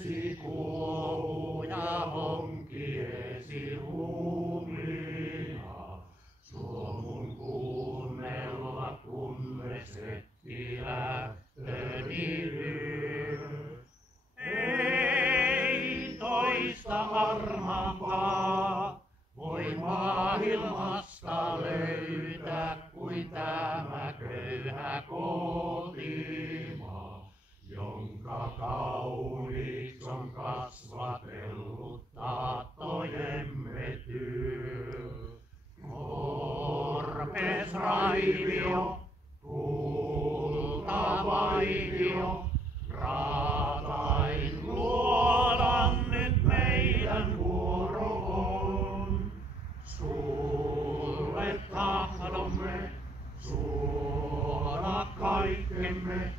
onkiesi kuohu ja onkiesi huumina. Suomun kuunnella kun resepti lähtöni lyö. Ei toista armampaa voi maailmasta löytää kuin tämä köyhä kotimaa, jonka kauniiksi on kasvatellut tahtojemme työ. Korpes raivio, kultavaivio, raatain luodan nyt meidän vuoro on. Sulle tahdomme suoda kaikkemme,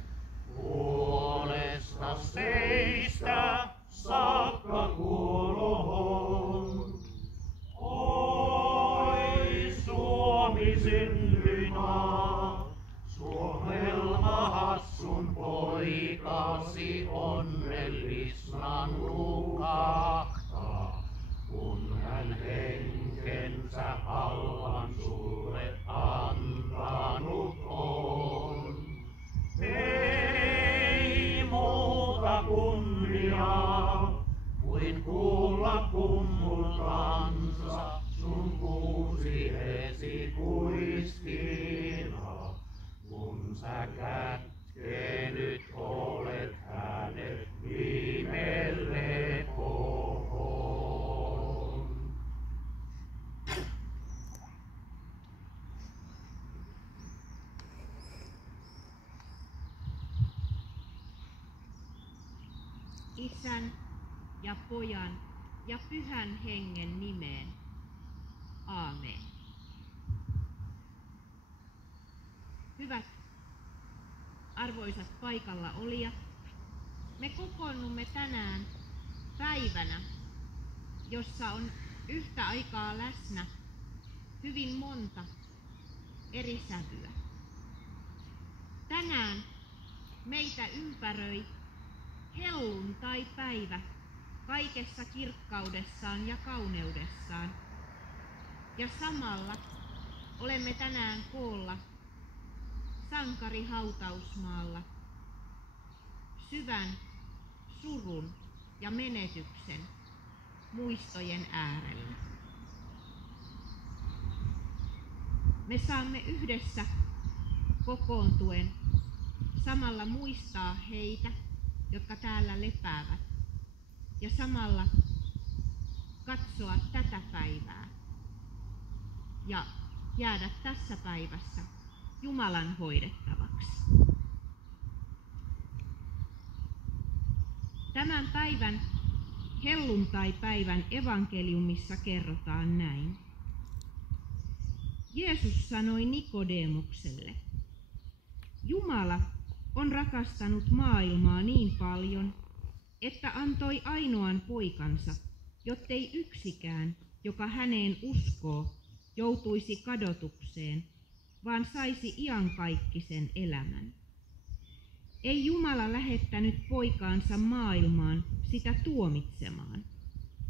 puolesta seistä saakka kuoloon. Oi Suomi synnyinmaa, Suomelma hassun poikasi onnellisnan lukahtaa, kun hän henkensä halvan sulle antanut on. Ei muuta kunniaa kuin kuulla kummutansa sun kuusiesi kuistina, kun sä kätkenyt olet hänet viime lepoon. Isän ja Pojan ja Pyhän Hengen nimeen. Aamen. Hyvät arvoisat paikalla olijat, me kokoonnumme tänään päivänä, jossa on yhtä aikaa läsnä hyvin monta eri sävyä. Tänään meitä ympäröi helluntaipäivä kaikessa kirkkaudessaan ja kauneudessaan. Ja samalla olemme tänään koolla sankarihautausmaalla syvän surun ja menetyksen muistojen äärellä. Me saamme yhdessä kokoontuen samalla muistaa heitä, jotka täällä lepäävät, ja samalla katsoa tätä päivää ja jäädä tässä päivässä Jumalan hoidettavaksi. Tämän päivän helluntaipäivän evankeliumissa kerrotaan näin. Jeesus sanoi Nikodemukselle, Jumala on rakastanut maailmaa niin paljon, että antoi ainoan poikansa, jottei yksikään, joka häneen uskoo, joutuisi kadotukseen, vaan saisi iankaikkisen elämän. Ei Jumala lähettänyt poikaansa maailmaan sitä tuomitsemaan,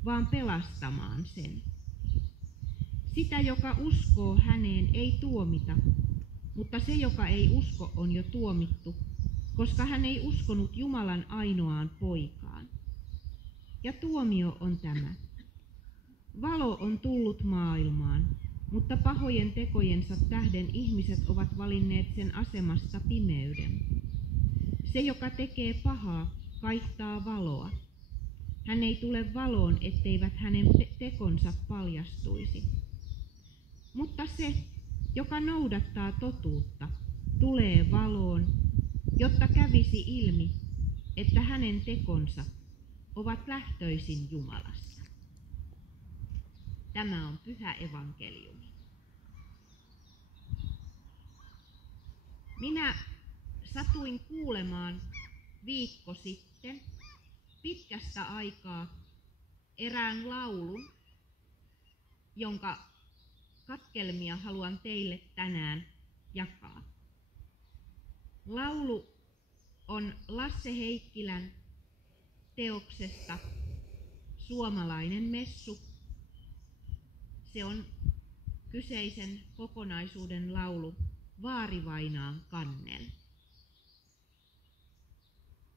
vaan pelastamaan sen. Sitä, joka uskoo häneen, ei tuomita, mutta se, joka ei usko, on jo tuomittu, koska hän ei uskonut Jumalan ainoaan poikaan. Ja tuomio on tämä. Valo on tullut maailmaan, mutta pahojen tekojensa tähden ihmiset ovat valinneet sen asemasta pimeyden. Se, joka tekee pahaa, kaihtaa valoa. Hän ei tule valoon, etteivät hänen tekonsa paljastuisi. Mutta se, joka noudattaa totuutta, tulee valoon, jotta kävisi ilmi, että hänen tekonsa ovat lähtöisin Jumalasta. Tämä on pyhä evankeliumi. Minä satuin kuulemaan viikko sitten pitkästä aikaa erään laulun, jonka katkelmia haluan teille tänään jakaa. Laulu on Lasse Heikkilän teoksesta Suomalainen messu. Se on kyseisen kokonaisuuden laulu Vaarivainaan kannel.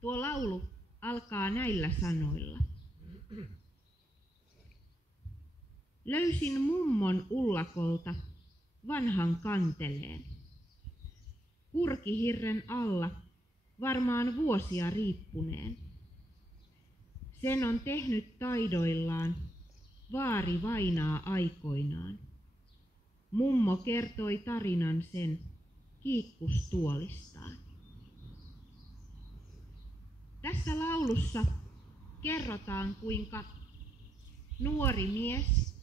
Tuo laulu alkaa näillä sanoilla. Löysin mummon ullakolta vanhan kanteleen. Kurkihirren alla varmaan vuosia riippuneen. Sen on tehnyt taidoillaan Vaarivainaa aikoinaan. Mummo kertoi tarinan sen kiikkustuolistaan. Tässä laulussa kerrotaan, kuinka nuori mies,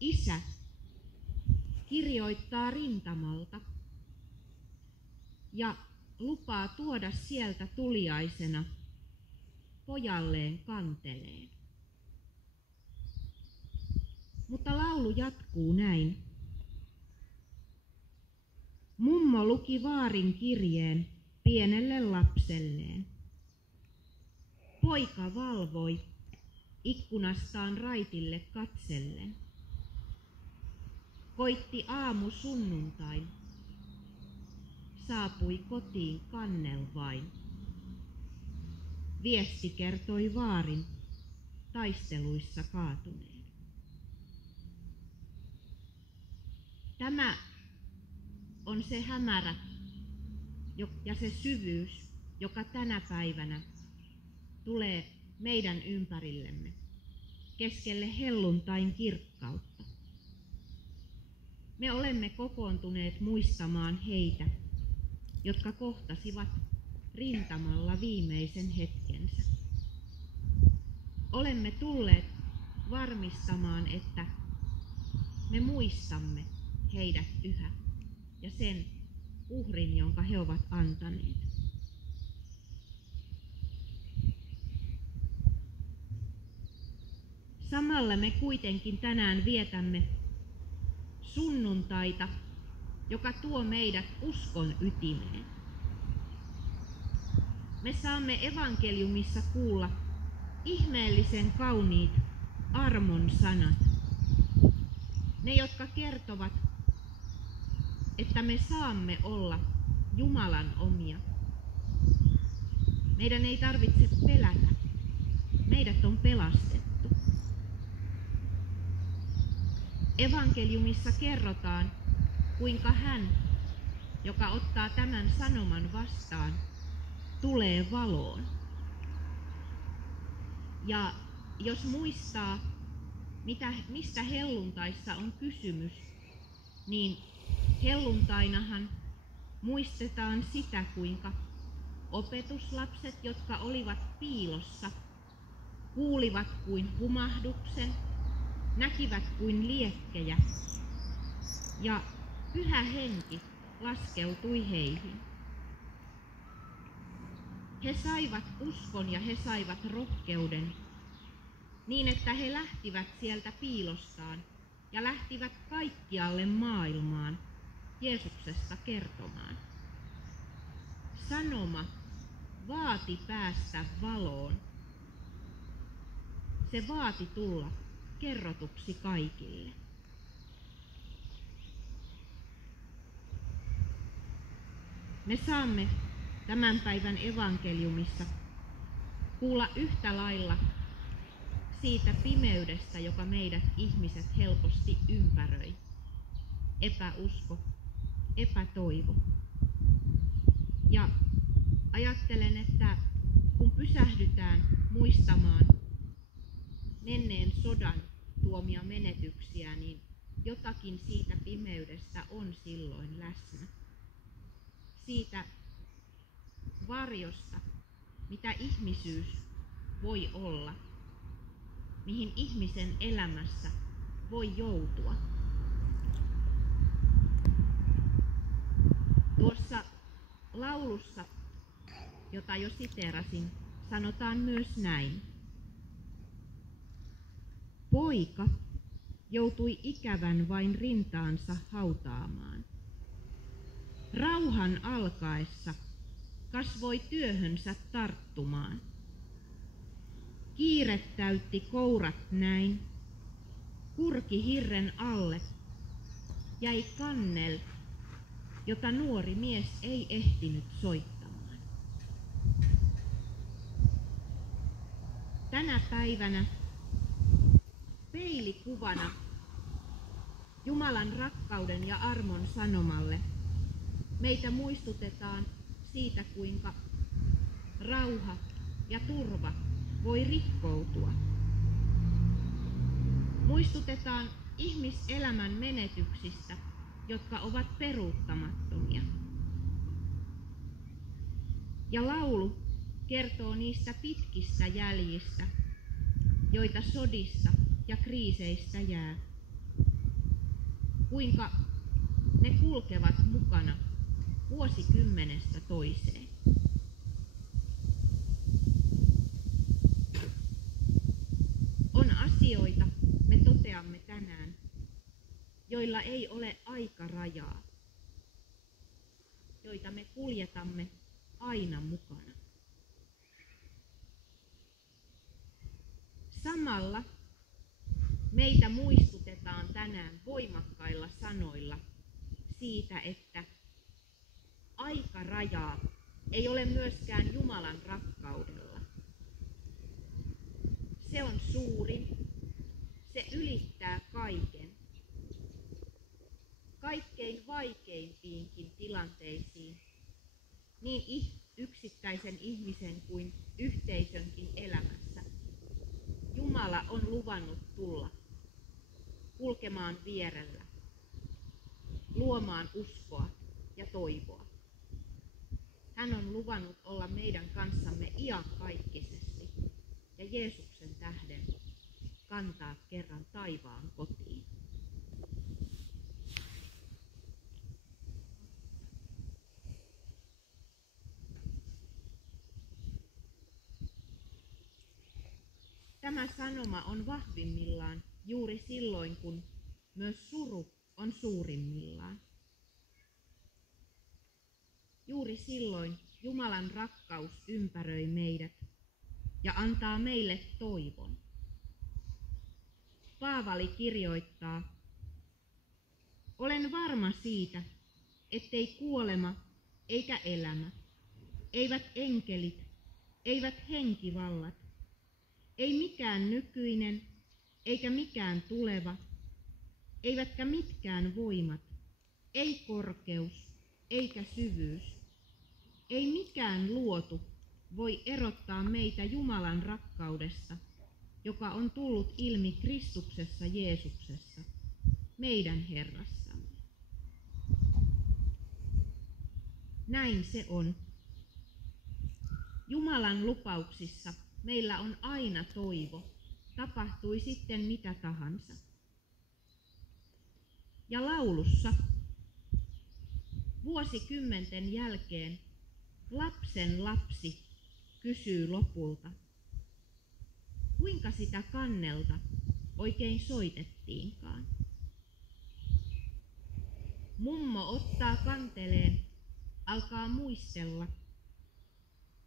isä, kirjoittaa rintamalta ja lupaa tuoda sieltä tuliaisena pojalleen kanteleen. Mutta laulu jatkuu näin. Mummo luki vaarin kirjeen pienelle lapselleen. Poika valvoi ikkunastaan raitille katsellen. Koitti aamu sunnuntain. Saapui kotiin kannel vain. Viesti kertoi vaarin taisteluissa kaatuneen. Tämä on se hämärä ja se syvyys, joka tänä päivänä tulee meidän ympärillemme keskelle helluntain kirkkautta. Me olemme kokoontuneet muistamaan heitä, jotka kohtasivat rintamalla viimeisen hetkensä. Olemme tulleet varmistamaan, että me muistamme heidät yhä ja sen uhrin, jonka he ovat antaneet. Samalla me kuitenkin tänään vietämme sunnuntaita, joka tuo meidät uskon ytimeen. Me saamme evankeliumissa kuulla ihmeellisen kauniit armon sanat. Ne, jotka kertovat, että me saamme olla Jumalan omia. Meidän ei tarvitse pelätä. Meidät on pelastettu. Evankeliumissa kerrotaan, kuinka hän, joka ottaa tämän sanoman vastaan, tulee valoon. Ja jos muistaa, mistä helluntaissa on kysymys, niin helluntainahan muistetaan sitä, kuinka opetuslapset, jotka olivat piilossa, kuulivat kuin humahduksen, näkivät kuin liekkejä, ja Pyhä Henki laskeutui heihin. He saivat uskon ja he saivat rohkeuden, niin että he lähtivät sieltä piilostaan ja lähtivät kaikkialle maailmaan Jeesuksesta kertomaan. Sanoma vaati päästä valoon. Se vaati tulla kerrotuksi kaikille. Me saamme tämän päivän evankeliumissa kuulla yhtä lailla siitä pimeydestä, joka meidät ihmiset helposti ympäröi. Epäusko, epätoivo. Ja ajattelen, että kun pysähdytään muistamaan menneen sodan tuomia menetyksiä, niin jotakin siitä pimeydestä on silloin läsnä. Siitä varjosta, mitä ihmisyys voi olla, mihin ihmisen elämässä voi joutua. Tuossa laulussa, jota jo siteerasin, sanotaan myös näin. Poika joutui ikävän vain rintaansa hautaamaan. Rauhan alkaessa kasvoi työhönsä tarttumaan. Kiire täytti kourat näin, kurki hirren alle, jäi kannel, jota nuori mies ei ehtinyt soittamaan. Tänä päivänä peilikuvana Jumalan rakkauden ja armon sanomalle meitä muistutetaan siitä, kuinka rauha ja turva voi rikkoutua. Muistutetaan ihmiselämän menetyksistä, jotka ovat peruuttamattomia. Ja laulu kertoo niistä pitkistä jäljistä, joita sodissa ja kriiseistä jää. Kuinka ne kulkevat mukana vuosikymmenestä toiseen. On asioita, me toteamme tänään, joilla ei ole aikarajaa, joita me kuljetamme aina mukana. Samalla meitä muistutetaan tänään voimakkailla sanoilla siitä, että aikarajaa ei ole myöskään Jumalan rakkaudella. Se on suurin, se ylittää kaiken. Kaikkein vaikeimpiinkin tilanteisiin, niin yksittäisen ihmisen kuin yhteisönkin elämässä, Jumala on luvannut tulla kulkemaan vierellä, luomaan uskoa ja toivoa. Hän on luvannut olla meidän kanssamme iankaikkisesti ja Jeesuksen tähden kantaa kerran taivaan kotiin. Tämä sanoma on vahvimmillaan juuri silloin, kun myös suru on suurimmillaan. Juuri silloin Jumalan rakkaus ympäröi meidät ja antaa meille toivon. Paavali kirjoittaa: olen varma siitä, ettei kuolema eikä elämä, eivät enkelit, eivät henkivallat, ei mikään nykyinen eikä mikään tuleva, eivätkä mitkään voimat, ei korkeus eikä syvyys, ei mikään luotu voi erottaa meitä Jumalan rakkaudesta, joka on tullut ilmi Kristuksessa Jeesuksessa, meidän Herrassamme. Näin se on. Jumalan lupauksissa meillä on aina toivo, tapahtui sitten mitä tahansa. Ja laulussa vuosikymmenten jälkeen lapsen lapsi kysyy lopulta, kuinka sitä kannelta oikein soitettiinkaan. Mummo ottaa kanteleen, alkaa muistella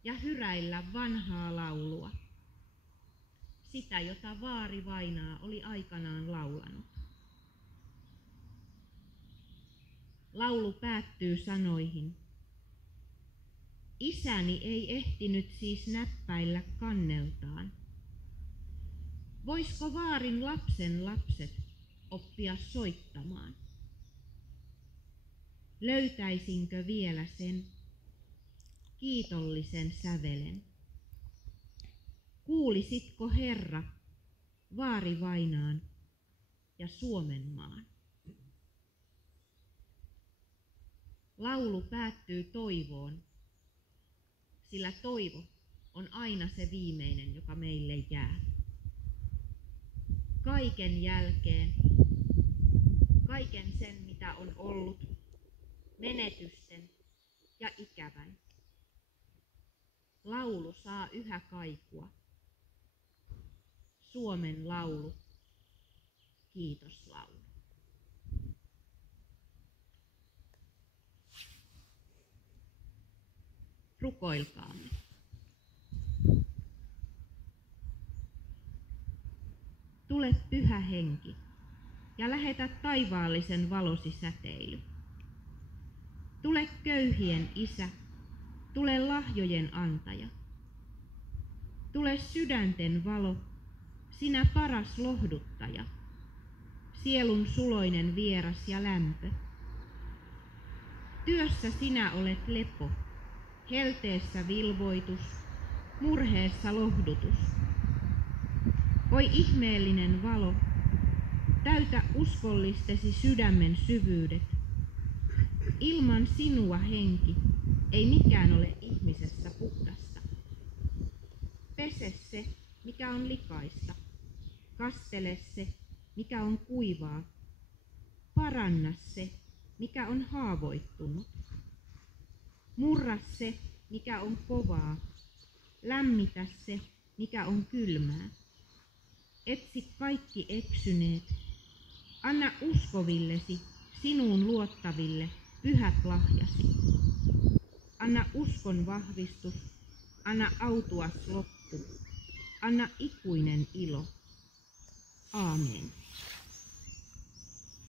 ja hyräillä vanhaa laulua, sitä jota vaari Vainaa oli aikanaan laulanut. Laulu päättyy sanoihin: isäni ei ehtinyt siis näppäillä kanneltaan. Voisko vaarin lapsen lapset oppia soittamaan? Löytäisinkö vielä sen kiitollisen sävelen? Kuulisitko, Herra, vaari Vainaan ja Suomenmaan? Laulu päättyy toivoon, sillä toivo on aina se viimeinen, joka meille jää. Kaiken jälkeen, kaiken sen mitä on ollut, menetysten ja ikävän. Laulu saa yhä kaikua. Suomen laulu, kiitoslaulu. Rukoilkaamme. tule Pyhä Henki ja lähetä taivaallisen valosi säteily. Tule köyhien Isä, tule lahjojen antaja. Tule sydänten valo, sinä paras lohduttaja, sielun suloinen vieras ja lämpö. Työssä sinä olet lepo, helteessä vilvoitus, murheessa lohdutus. Oi ihmeellinen valo, täytä uskollistesi sydämen syvyydet. Ilman sinua, Henki, ei mikään ole ihmisessä puhdasta. Pese se, mikä on likaista. Kastele se, mikä on kuivaa. Paranna se, mikä on haavoittunut. Murra se, mikä on kovaa. Lämmitä se, mikä on kylmää. Etsi kaikki eksyneet. Anna uskovillesi, sinuun luottaville, pyhät lahjasi. Anna uskon vahvistus, anna autuas loppu, anna ikuinen ilo. Aamen.